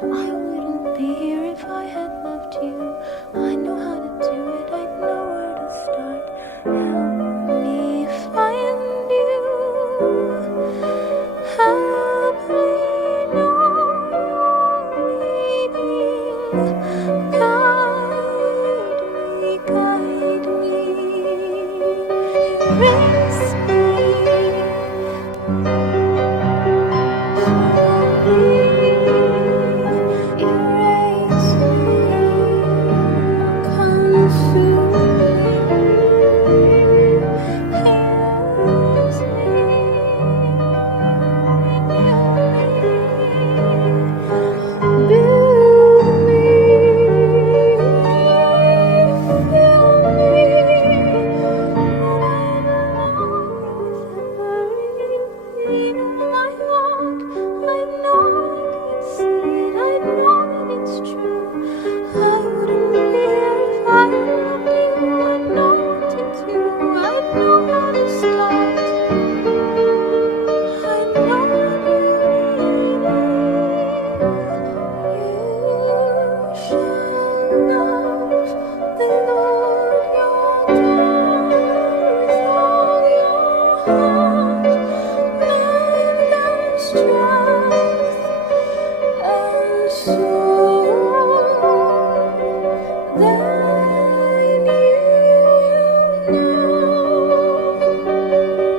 I wouldn't be here if I had loved you. I know how to do it, I know where to start. Help me find you. Help me know you're leading. Guide me, erase strength and soul.